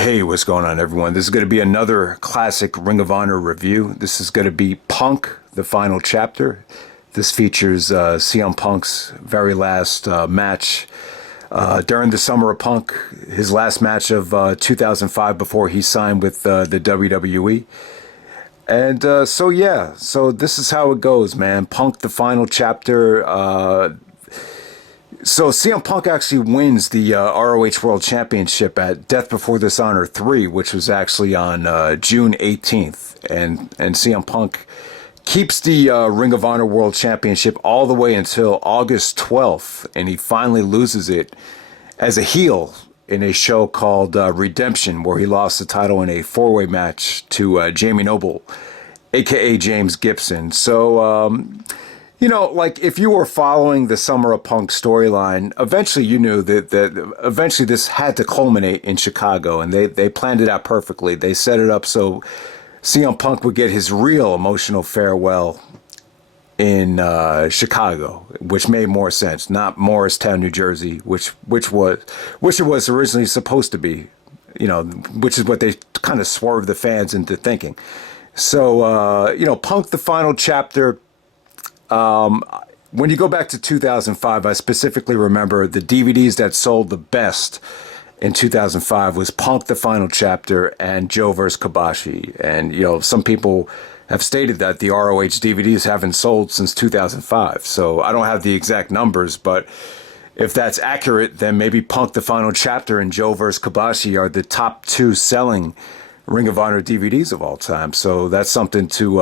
Hey, what's going on, everyone? This is going to be another classic Ring of Honor review. This is going to be Punk, the final chapter. This features CM Punk's very last match during the summer of Punk, his last match of 2005 before he signed with the WWE. And so this is how it goes, man. Punk, the final chapter. So CM Punk actually wins the ROH World Championship at Death Before Dishonor 3, which was actually on June 18th. And CM Punk keeps the Ring of Honor World Championship all the way until August 12th. And he finally loses it as a heel in a show called Redemption, where he lost the title in a four-way match to Jamie Noble, a.k.a. James Gibson. So... like if you were following the Summer of Punk storyline, eventually you knew that eventually this had to culminate in Chicago, and they planned it out perfectly. They set it up so CM Punk would get his real emotional farewell in Chicago, which made more sense, not Morristown, New Jersey, which it was originally supposed to be, which is what they kind of swerved the fans into thinking. So, Punk, the final chapter. When you go back to 2005, I specifically remember the DVDs that sold the best in 2005 was Punk, the Final Chapter, and Joe vs. Kobashi. And, some people have stated that the ROH DVDs haven't sold since 2005. So I don't have the exact numbers, but if that's accurate, then maybe Punk, the Final Chapter, and Joe vs. Kobashi are the top two selling Ring of Honor DVDs of all time. So that's something to,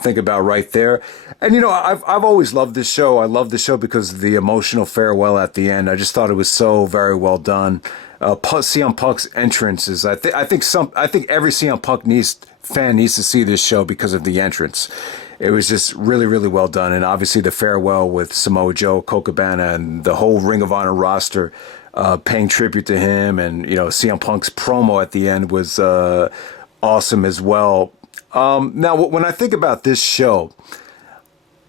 think about right there. And, I've always loved this show. I love the show because of the emotional farewell at the end. I just thought it was so very well done. CM Punk's entrance is, I think every CM Punk fan needs to see this show because of the entrance. It was just really, really well done. And obviously the farewell with Samoa Joe, Colt, Cabana, and the whole Ring of Honor roster paying tribute to him, and CM Punk's promo at the end was awesome as well. Now, when I think about this show,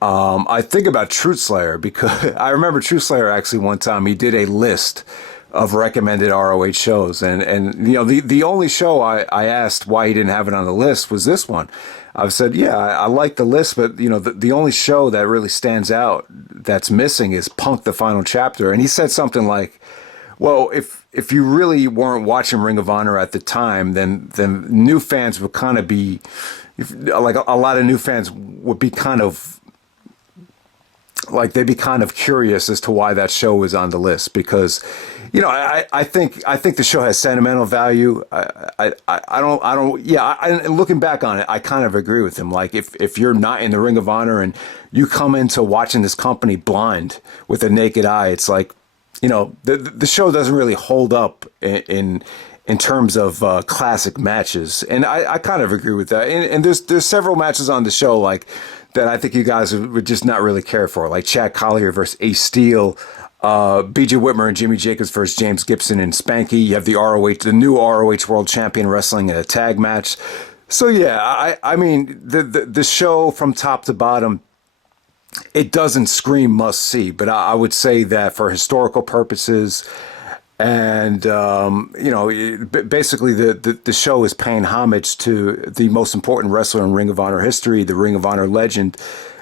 I think about Truth Slayer, because I remember Truth Slayer actually one time he did a list of recommended ROH shows, and the only show I asked why he didn't have it on the list was this one. I've said, yeah, I like the list, but the only show that really stands out that's missing is Punk, the Final Chapter, and he said something like, well, if you really weren't watching Ring of Honor at the time, then new fans would kind of be, like a lot of new fans would be kind of, like they'd be kind of curious as to why that show was on the list, because, I think the show has sentimental value. And looking back on it, I kind of agree with him. Like if you're not in the Ring of Honor and you come into watching this company blind with a naked eye, it's like, the show doesn't really hold up in terms of classic matches, and I kind of agree with that. And there's several matches on the show like that I think you guys would just not really care for, like Chad Collyer versus Ace Steel, BJ Whitmer and Jimmy Jacobs versus James Gibson and Spanky. You have the new ROH World Champion wrestling in a tag match. So yeah, I mean the show from top to bottom, it doesn't scream must see, but I would say that for historical purposes, and basically the show is paying homage to the most important wrestler in Ring of Honor history, the Ring of Honor legend,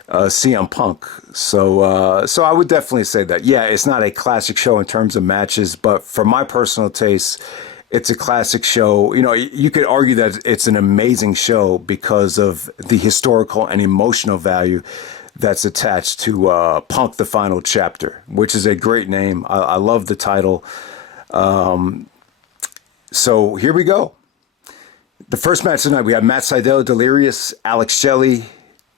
CM Punk. So I would definitely say that. Yeah, it's not a classic show in terms of matches, but for my personal taste, it's a classic show. You could argue that it's an amazing show because of the historical and emotional value that's attached to Punk, the Final Chapter, which is a great name. I love the title. So here we go. The first match tonight, we have Matt Sydal, Delirious, Alex Shelley,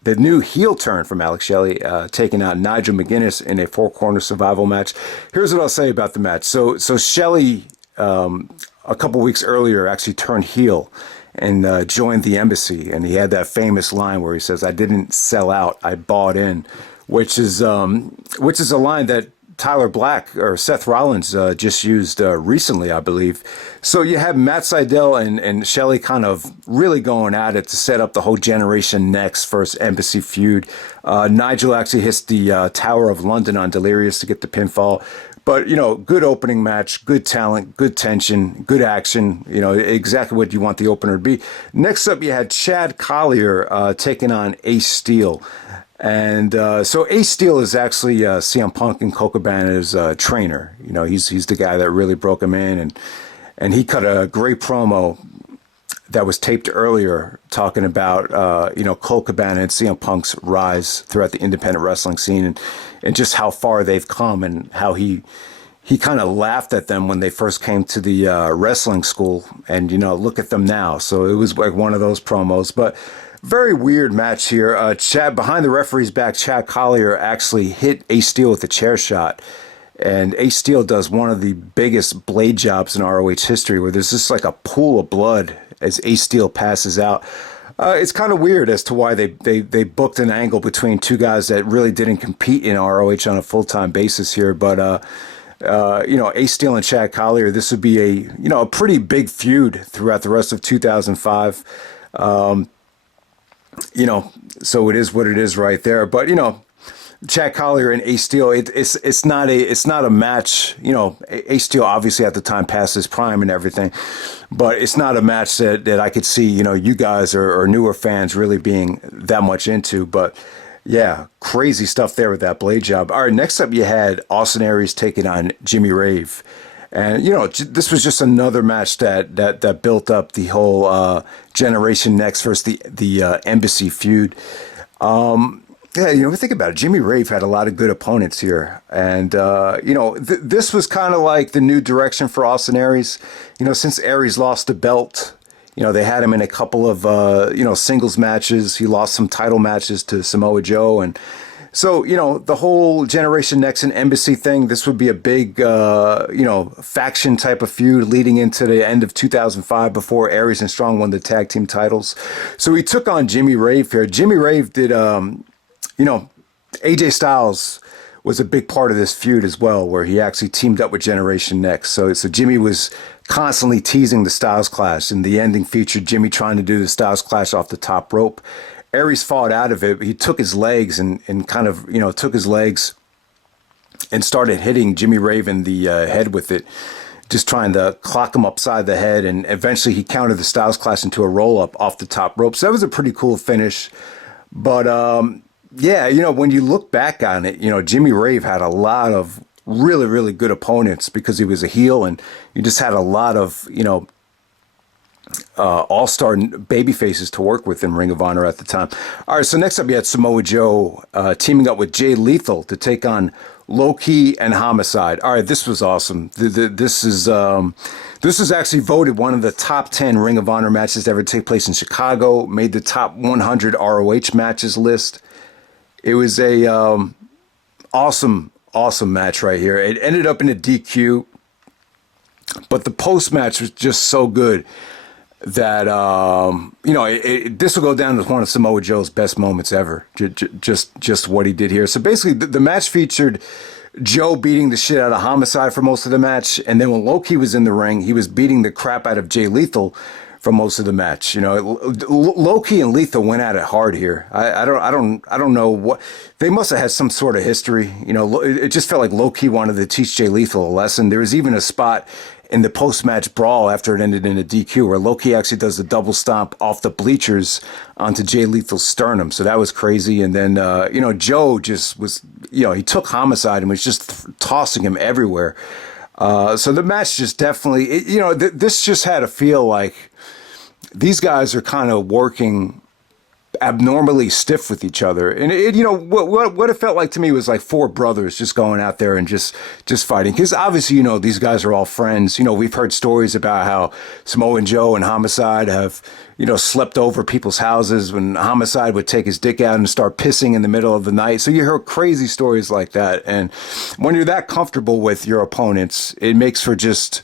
the new heel turn from Alex Shelley, taking out Nigel McGuinness in a four-corner survival match. Here's what I'll say about the match. So Shelley, a couple weeks earlier, actually turned heel and joined the embassy, and he had that famous line where he says, "I didn't sell out, I bought in," which is a line that Tyler Black or Seth Rollins just used recently, I believe. So you have Matt Sydal and Shelley kind of really going at it to set up the whole Generation Next first Embassy feud. Nigel actually hits the Tower of London on Delirious to get the pinfall. But, good opening match, good talent, good tension, good action, exactly what you want the opener to be. Next up, you had Chad Collyer taking on Ace Steel. And so Ace Steel is actually CM Punk and Colt Cabana's trainer. He's the guy that really broke him in. And he cut a great promo that was taped earlier talking about, Colt Cabana and CM Punk's rise throughout the independent wrestling scene and just how far they've come and how he kind of laughed at them when they first came to the wrestling school and, look at them now. So it was like one of those promos. But very weird match here. Chad, behind the referee's back, Chad Collyer actually hit Ace Steel with a chair shot. And Ace Steel does one of the biggest blade jobs in ROH history where there's just like a pool of blood as Ace Steel passes out. It's kind of weird as to why they booked an angle between two guys that really didn't compete in ROH on a full-time basis here. But, Ace Steel and Chad Collyer, this would be a pretty big feud throughout the rest of 2005. So it is what it is right there. But, Chad Collyer and Ace Steel, it's not a match. Ace Steel obviously at the time passed his prime and everything, but it's not a match that I could see, you guys or newer fans really being that much into. But yeah, crazy stuff there with that blade job. All right, next up you had Austin Aries taking on Jimmy Rave. And, this was just another match that built up the whole Generation Next versus the Embassy feud. Think about it. Jimmy Rave had a lot of good opponents here. And, this was kind of like the new direction for Austin Aries. Since Aries lost the belt, they had him in a couple of, singles matches. He lost some title matches to Samoa Joe. And so, the whole Generation Next and Embassy thing, this would be a big, faction type of feud leading into the end of 2005 before Aries and Strong won the tag team titles. So he took on Jimmy Rave here. Jimmy Rave did, AJ Styles was a big part of this feud as well, where he actually teamed up with Generation Next. So Jimmy was constantly teasing the Styles Clash, and the ending featured Jimmy trying to do the Styles Clash off the top rope. Aries fought out of it. He took his legs and kind of, took his legs and started hitting Jimmy Rave in the head with it, just trying to clock him upside the head. And eventually he countered the Styles Clash into a roll-up off the top rope. So that was a pretty cool finish. But, when you look back on it, Jimmy Rave had a lot of really, really good opponents because he was a heel, and you just had a lot of, all-star baby faces to work with in Ring of Honor at the time. All right, so next up you had Samoa Joe teaming up with Jay Lethal to take on Low-Ki and Homicide. All right, this was awesome. This is actually voted one of the top 10 Ring of Honor matches to ever take place in Chicago, made the top 100 ROH matches list. It was a awesome match right here. It ended up in a DQ, but the post-match was just so good that, this will go down as one of Samoa Joe's best moments ever. Just what he did here. So basically, the match featured Joe beating the shit out of Homicide for most of the match, and then when Low-Ki was in the ring, he was beating the crap out of Jay Lethal for most of the match. Low-Ki and Lethal went at it hard here. I don't know what they must have had some sort of history. It just felt like Low-Ki wanted to teach Jay Lethal a lesson. There was even a spot in the post-match brawl after it ended in a DQ where Low-Ki actually does the double stomp off the bleachers onto Jay Lethal's sternum. So that was crazy. And then, Joe just was, he took Homicide and was just tossing him everywhere. So the match just definitely, this just had a feel like these guys are kind of working abnormally stiff with each other. And what it felt like to me was like four brothers just going out there and just fighting. Because obviously, these guys are all friends. We've heard stories about how Samoa Joe and Homicide have, slept over people's houses when Homicide would take his dick out and start pissing in the middle of the night. So you hear crazy stories like that. And when you're that comfortable with your opponents, it makes for just,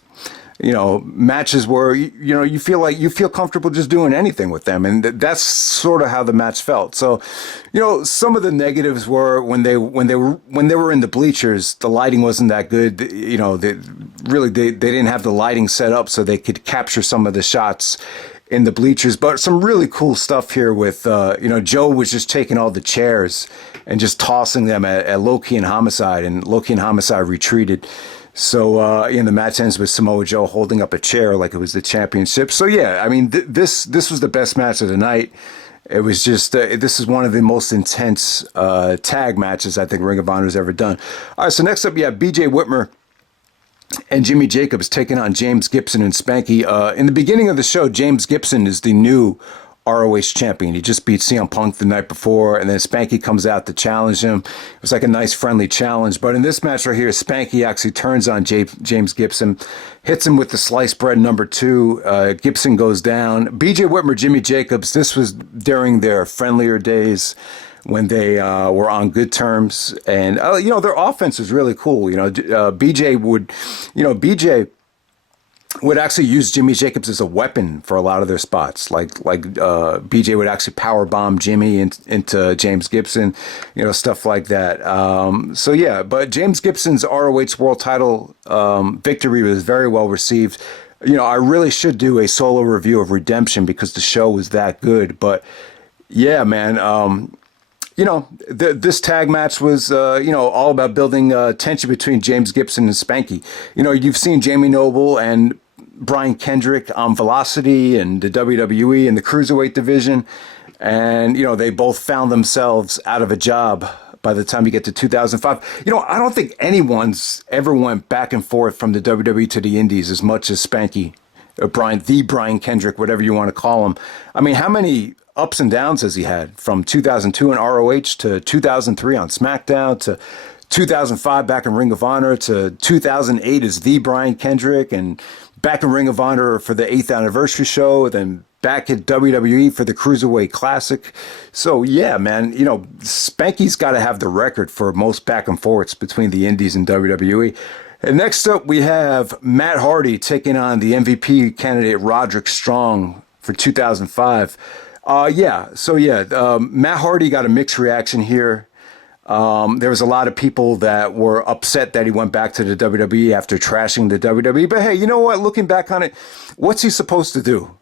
matches where, you feel comfortable just doing anything with them. And that's sort of how the match felt. So, some of the negatives were when they were in the bleachers, the lighting wasn't that good. They didn't have the lighting set up so they could capture some of the shots in the bleachers. But some really cool stuff here with, Joe was just taking all the chairs and just tossing them at Low-Ki and Homicide, and Low-Ki and Homicide retreated. So, the match ends with Samoa Joe holding up a chair like it was the championship. So, yeah, I mean, this was the best match of the night. It was just, this is one of the most intense tag matches I think Ring of Honor's ever done. All right, so next up, BJ Whitmer and Jimmy Jacobs taking on James Gibson and Spanky. In the beginning of the show, James Gibson is the new ROH champion. He just beat CM Punk the night before, and then Spanky comes out to challenge him. It was like a nice friendly challenge. But in this match right here, Spanky actually turns on James Gibson, hits him with the sliced bread number 2. Gibson goes down. BJ Whitmer, Jimmy Jacobs, this was during their friendlier days when they were on good terms. And, their offense was really cool. BJ would actually use Jimmy Jacobs as a weapon for a lot of their spots. Like BJ would actually power bomb Jimmy into James Gibson, stuff like that. But James Gibson's ROH World Title victory was very well received. I really should do a solo review of Redemption because the show was that good. But yeah, man. This tag match was, all about building tension between James Gibson and Spanky. You've seen Jamie Noble and Brian Kendrick on Velocity and the WWE and the Cruiserweight division. And, they both found themselves out of a job by the time you get to 2005. I don't think anyone's ever went back and forth from the WWE to the Indies as much as Spanky, or Brian Kendrick, whatever you want to call him. I mean, how many ups and downs has he had from 2002 in ROH to 2003 on SmackDown to 2005 back in Ring of Honor to 2008 as the Brian Kendrick, and back in Ring of Honor for the 8th anniversary show, then back at WWE for the Cruiserweight Classic. So yeah, man, Spanky's got to have the record for most back and forths between the Indies and WWE. And next up, we have Matt Hardy taking on the MVP candidate Roderick Strong for 2005. Matt Hardy got a mixed reaction here. There was a lot of people that were upset that he went back to the WWE after trashing the WWE. But hey, you know what? Looking back on it, what's he supposed to do?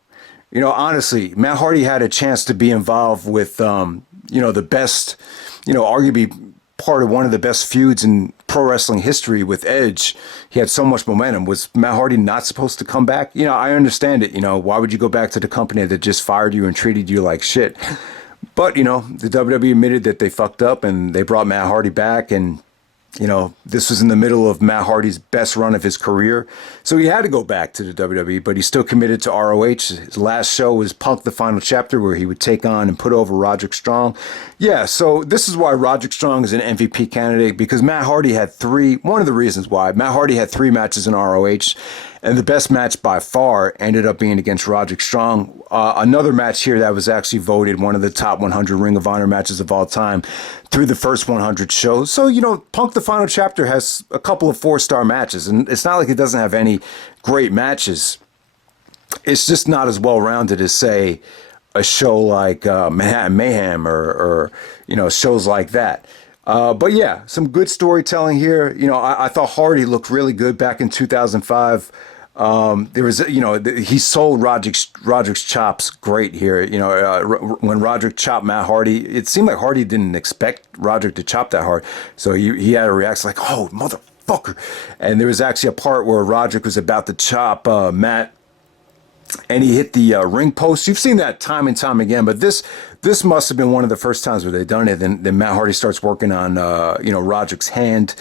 Honestly, Matt Hardy had a chance to be involved with, the best, arguably part of one of the best feuds in pro wrestling history with Edge. He had so much momentum. Was Matt Hardy not supposed to come back? I understand it. Why would you go back to the company that just fired you and treated you like shit? But, the WWE admitted that they fucked up and they brought Matt Hardy back. And, this was in the middle of Matt Hardy's best run of his career. So he had to go back to the WWE, but he's still committed to ROH. His last show was Punk the Final Chapter, where he would take on and put over Roderick Strong. Yeah, so this is why Roderick Strong is an MVP candidate, because Matt Hardy had one of the reasons why, Matt Hardy had 3 matches in ROH, and the best match by far ended up being against Roderick Strong. Another match here that was actually voted one of the top 100 Ring of Honor matches of all time through the first 100 shows. So, Punk the Final Chapter has a couple of 4-star matches, and it's not like it doesn't have any great matches. It's just not as well-rounded as, say, a show like Manhattan Mayhem or shows like that. But yeah, some good storytelling here. I thought Hardy looked really good back in 2005. There was, he sold Roderick's chops great here. When Roderick chopped Matt Hardy, it seemed like Hardy didn't expect Roderick to chop that hard. So he had a reaction like, oh, motherfucker. And there was actually a part where Roderick was about to chop Matt, and he hit the ring post. You've seen that time and time again, but this must have been one of the first times where they've done it. Then Matt Hardy starts working on, Roderick's hand.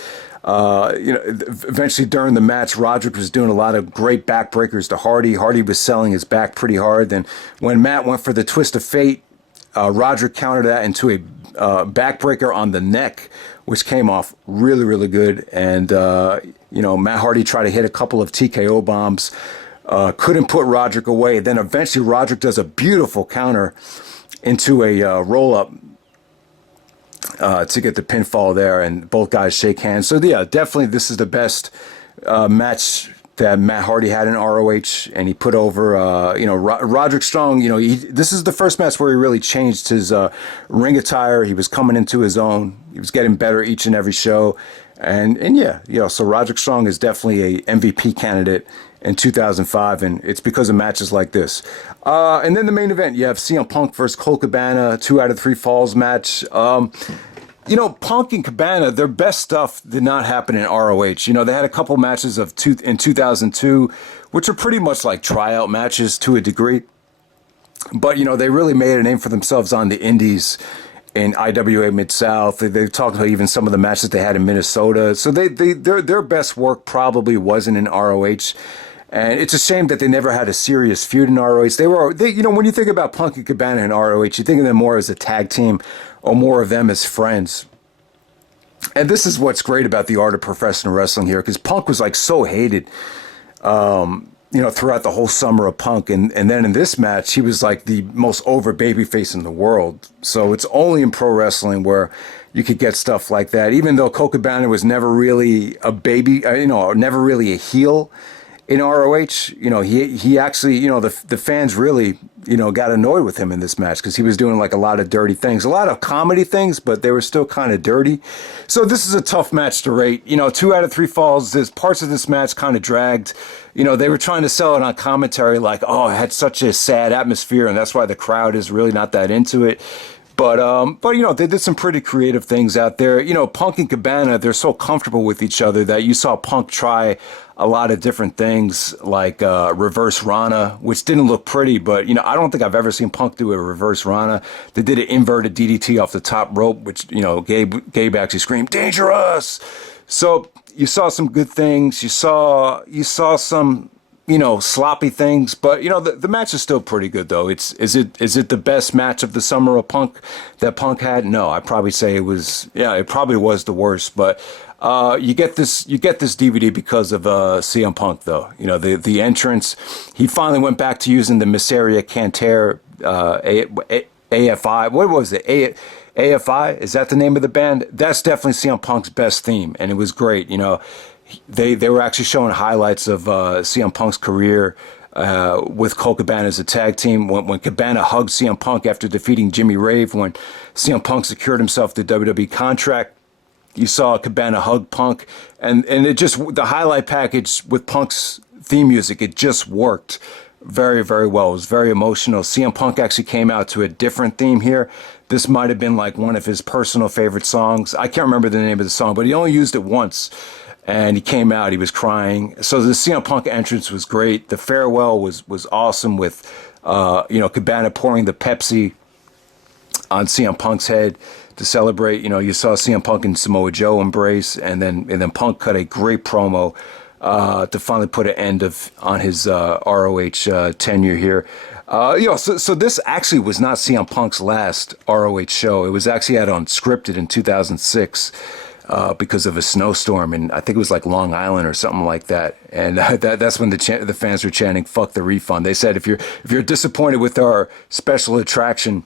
Eventually during the match, Roderick was doing a lot of great backbreakers to Hardy. Hardy was selling his back pretty hard. Then when Matt went for the twist of fate, Roderick countered that into a backbreaker on the neck, which came off really, really good. And, Matt Hardy tried to hit a couple of TKO bombs. Couldn't put Roderick away. Then eventually Roderick does a beautiful counter into a roll-up to get the pinfall there, and both guys shake hands. So yeah, definitely this is the best match that Matt Hardy had in ROH, and he put over, Roderick Strong. This is the first match where he really changed his ring attire. He was coming into his own. He was getting better each and every show. And yeah, so Roderick Strong is definitely a MVP candidate in 2005, and it's because of matches like this. And then the main event, you have CM Punk versus Colt Cabana, 2 out of 3 falls match. You know, Punk and Cabana, their best stuff did not happen in ROH. You know, they had a couple matches in 2002, which are pretty much like tryout matches to a degree. But, you know, they really made a name for themselves on the indies in IWA Mid-South. They talked about even some of the matches they had in Minnesota. So their best work probably wasn't in ROH. And it's a shame that they never had a serious feud in ROH. You know, when you think about Punk and Cabana in ROH, you think of them more as a tag team or more of them as friends. And this is what's great about the art of professional wrestling here, because Punk was like so hated, you know, throughout the whole summer of Punk. And then in this match, he was like the most over babyface in the world. So it's only in pro wrestling where you could get stuff like that. Even though Colt Cabana was never really a baby, you know, never really a heel in ROH, you know, he actually, you know, the fans really, you know, got annoyed with him in this match because he was doing like a lot of dirty things, a lot of comedy things, but they were still kind of dirty. So this is a tough match to rate. You know, 2 out of 3 falls. There's parts of this match kind of dragged. You know, they were trying to sell it on commentary like, oh, it had such a sad atmosphere, and that's why the crowd is really not that into it. But you know, they did some pretty creative things out there. You know, Punk and Cabana, they're so comfortable with each other that you saw Punk try a lot of different things like reverse Rana, which didn't look pretty, but, you know, I don't think I've ever seen Punk do a reverse Rana. They did an inverted DDT off the top rope, which, you know, Gabe actually screamed, "Dangerous!" So you saw some good things. You saw some, you know, sloppy things, but, you know, the match is still pretty good, though. Is it the best match of the summer of Punk that Punk had? No, I'd probably say it probably was the worst, but you get this DVD because of CM Punk, though. You know, the entrance, he finally went back to using the Miseria Canter AFI. What was it? AFI? Is that the name of the band? That's definitely CM Punk's best theme, and it was great. You know, they were actually showing highlights of CM Punk's career with Colt Cabana as a tag team. When Cabana hugged CM Punk after defeating Jimmy Rave, when CM Punk secured himself the WWE contract, you saw Cabana hug Punk, and it just, the highlight package with Punk's theme music, it just worked very, very well. It was very emotional. CM Punk actually came out to a different theme here. This might have been like one of his personal favorite songs. I can't remember the name of the song, but he only used it once. And he came out, he was crying. So the CM Punk entrance was great. The farewell was awesome with, you know, Cabana pouring the Pepsi on CM Punk's head to celebrate. You know, you saw CM Punk and Samoa Joe embrace, and then Punk cut a great promo to finally put an end on his ROH tenure here. You know, so this actually was not CM Punk's last ROH show. It was actually had Unscripted in 2006. Because of a snowstorm, and I think it was like Long Island or something like that. And that's when the fans were chanting "fuck the refund." They said, if you're disappointed with our special attraction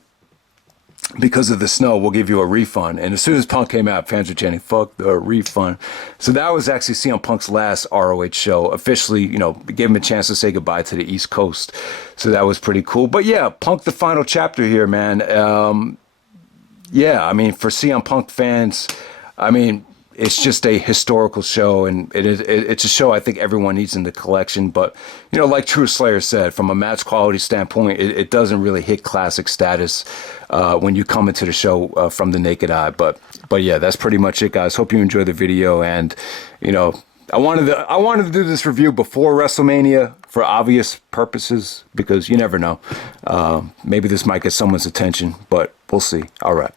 because of the snow, we'll give you a refund. And as soon as Punk came out, fans were chanting "fuck the refund." So that was actually CM Punk's last ROH show. Officially, you know, gave him a chance to say goodbye to the East Coast. So that was pretty cool. But yeah, Punk the final chapter here, man. Yeah, I mean, for CM Punk fans, I mean, it's just a historical show, and it's a show I think everyone needs in the collection. But, you know, like True Slayer said, from a match quality standpoint, it doesn't really hit classic status when you come into the show from the naked eye. But yeah, that's pretty much it, guys. Hope you enjoyed the video, and, you know, I wanted to do this review before WrestleMania for obvious purposes, because you never know. Maybe this might get someone's attention, but we'll see. All right.